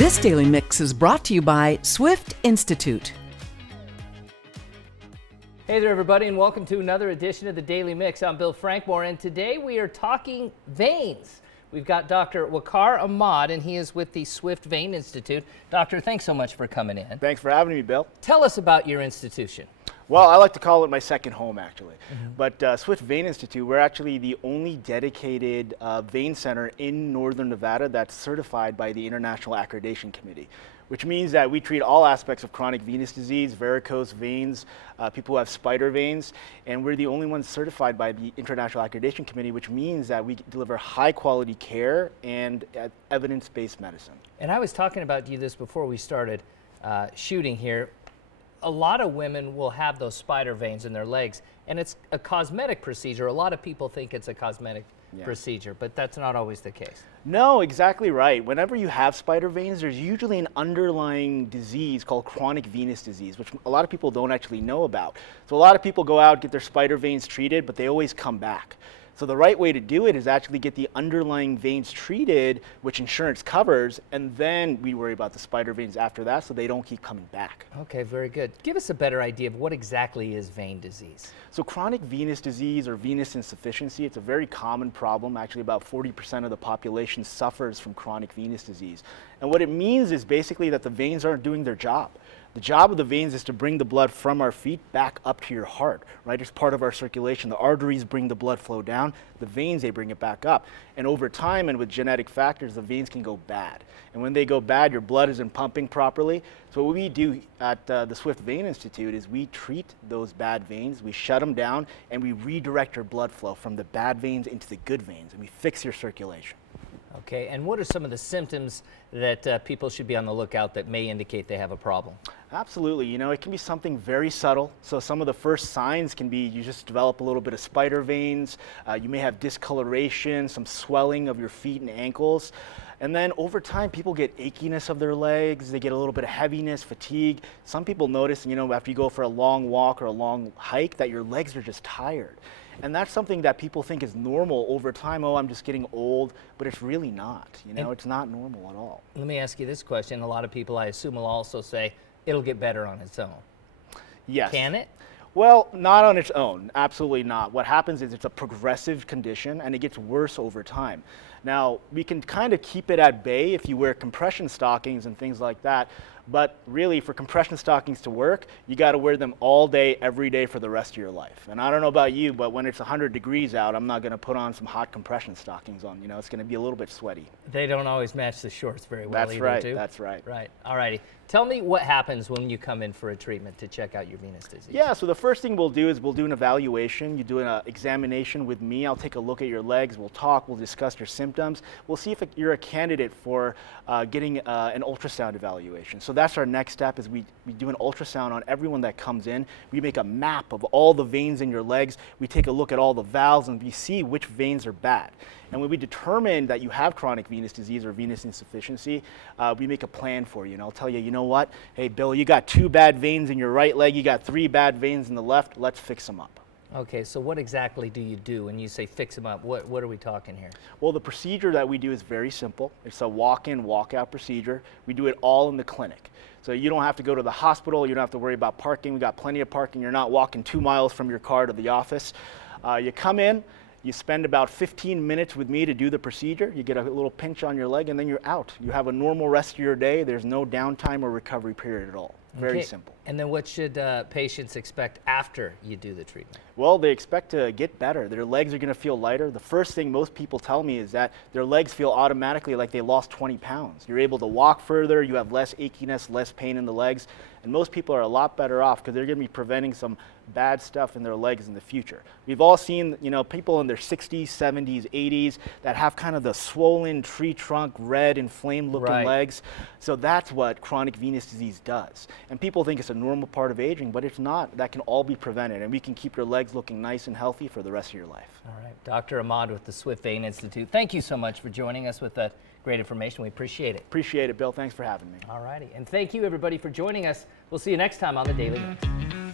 This Daily Mix is brought to you by Swift Institute. Hey there, everybody, and welcome to another edition of the Daily Mix. I'm Bill Frankmore, and today we are talking veins. We've got Dr. Waqaar Ahmad, and he is with the Swift Vein Institute. Doctor, thanks so much for coming in. Thanks for having me, Bill. Tell us about your institution. Well, I like to call it my second home, actually. But Swift Vein Institute, we're actually the only dedicated vein center in Northern Nevada that's certified by the International Accreditation Committee, which means that we treat all aspects of chronic venous disease, varicose veins, people who have spider veins, and we're the only ones certified by the International Accreditation Committee, which means that we deliver high quality care and evidence-based medicine. And I was talking about you this before we started shooting here. A lot of women will have those spider veins in their legs, and it's a cosmetic procedure. A lot of people think it's a cosmetic procedure, but that's not always the case. No, exactly right. Whenever you have spider veins, there's usually an underlying disease called chronic venous disease, which a lot of people don't actually know about. So a lot of people go out, get their spider veins treated, but they always come back. So the right way to do it is actually get the underlying veins treated, which insurance covers, and then we worry about the spider veins after that so they don't keep coming back. Okay, very good. Give us a better idea of what exactly is vein disease. So chronic venous disease or venous insufficiency, it's a very common problem. Actually, about 40% of the population suffers from chronic venous disease. And what it means is basically that the veins aren't doing their job. The job of the veins is to bring the blood from our feet back up to your heart, right? It's part of our circulation. The arteries bring the blood flow down. The veins, they bring it back up. And over time and with genetic factors, the veins can go bad. And when they go bad, your blood isn't pumping properly. So what we do at the Swift Vein Institute is we treat those bad veins, we shut them down, and we redirect your blood flow from the bad veins into the good veins, and we fix your circulation. Okay, and what are some of the symptoms that people should be on the lookout that may indicate they have a problem? Absolutely. You know, it can be something very subtle. So some of the first signs can be you just develop a little bit of spider veins. You may have discoloration, some swelling of your feet and ankles. And then over time, people get achiness of their legs. They get a little bit of heaviness, fatigue. Some people notice, you know, after you go for a long walk or a long hike, that your legs are just tired. And that's something that people think is normal over time. Oh, I'm just getting old, but it's really not. You know, it's not normal at all. Let me ask you this question. A lot of people, I assume, will also say it'll get better on its own. Yes. Can it? Well, not on its own. Absolutely not. What happens is it's a progressive condition and it gets worse over time. Now, we can kind of keep it at bay if you wear compression stockings and things like that. But really, for compression stockings to work, you got to wear them all day, every day for the rest of your life. And I don't know about you, but when it's 100 degrees out, I'm not going to put on some hot compression stockings on. You know, it's going to be a little bit sweaty. They don't always match the shorts very well That's either, right. too. That's right. Right. All righty. Tell me what happens when you come in for a treatment to check out your venous disease. Yeah, so the first thing we'll do is we'll do an evaluation. You do an examination with me. I'll take a look at your legs. We'll talk. We'll discuss your symptoms. We'll see if you're a candidate for getting an ultrasound evaluation. So that's our next step is we do an ultrasound on everyone that comes in. We make a map of all the veins in your legs. We take a look at all the valves and we see which veins are bad. And when we determine that you have chronic venous disease or venous insufficiency, we make a plan for you. And I'll tell you, you know what? Hey, Bill, you got 2 bad veins in your right leg. You got 3 bad veins in the left. Let's fix them up. Okay, so what exactly do you do when you say fix them up? What are we talking here? Well, the procedure that we do is very simple. It's a walk-in, walk-out procedure. We do it all in the clinic. So you don't have to go to the hospital. You don't have to worry about parking. We got plenty of parking. You're not walking 2 miles from your car to the office. You come in. You spend about 15 minutes with me to do the procedure. You get a little pinch on your leg, and then you're out. You have a normal rest of your day. There's no downtime or recovery period at all. Very simple. And then what should patients expect after you do the treatment? Well, they expect to get better. Their legs are going to feel lighter. The first thing most people tell me is that their legs feel automatically like they lost 20 pounds. You're able to walk further. You have less achiness, less pain in the legs. And most people are a lot better off because they're going to be preventing some bad stuff in their legs in the future. We've all seen, you know, people in their 60s, 70s, 80s that have kind of the swollen tree trunk, red, inflamed looking legs. So that's what chronic venous disease does. And people think it's a normal part of aging, but it's not. That can all be prevented, and we can keep your legs looking nice and healthy for the rest of your life. All right. Dr. Ahmad with the Swift Vein Institute, thank you so much for joining us with that great information. We appreciate it. Appreciate it, Bill. Thanks for having me. All righty. And thank you, everybody, for joining us. We'll see you next time on The Daily Mix.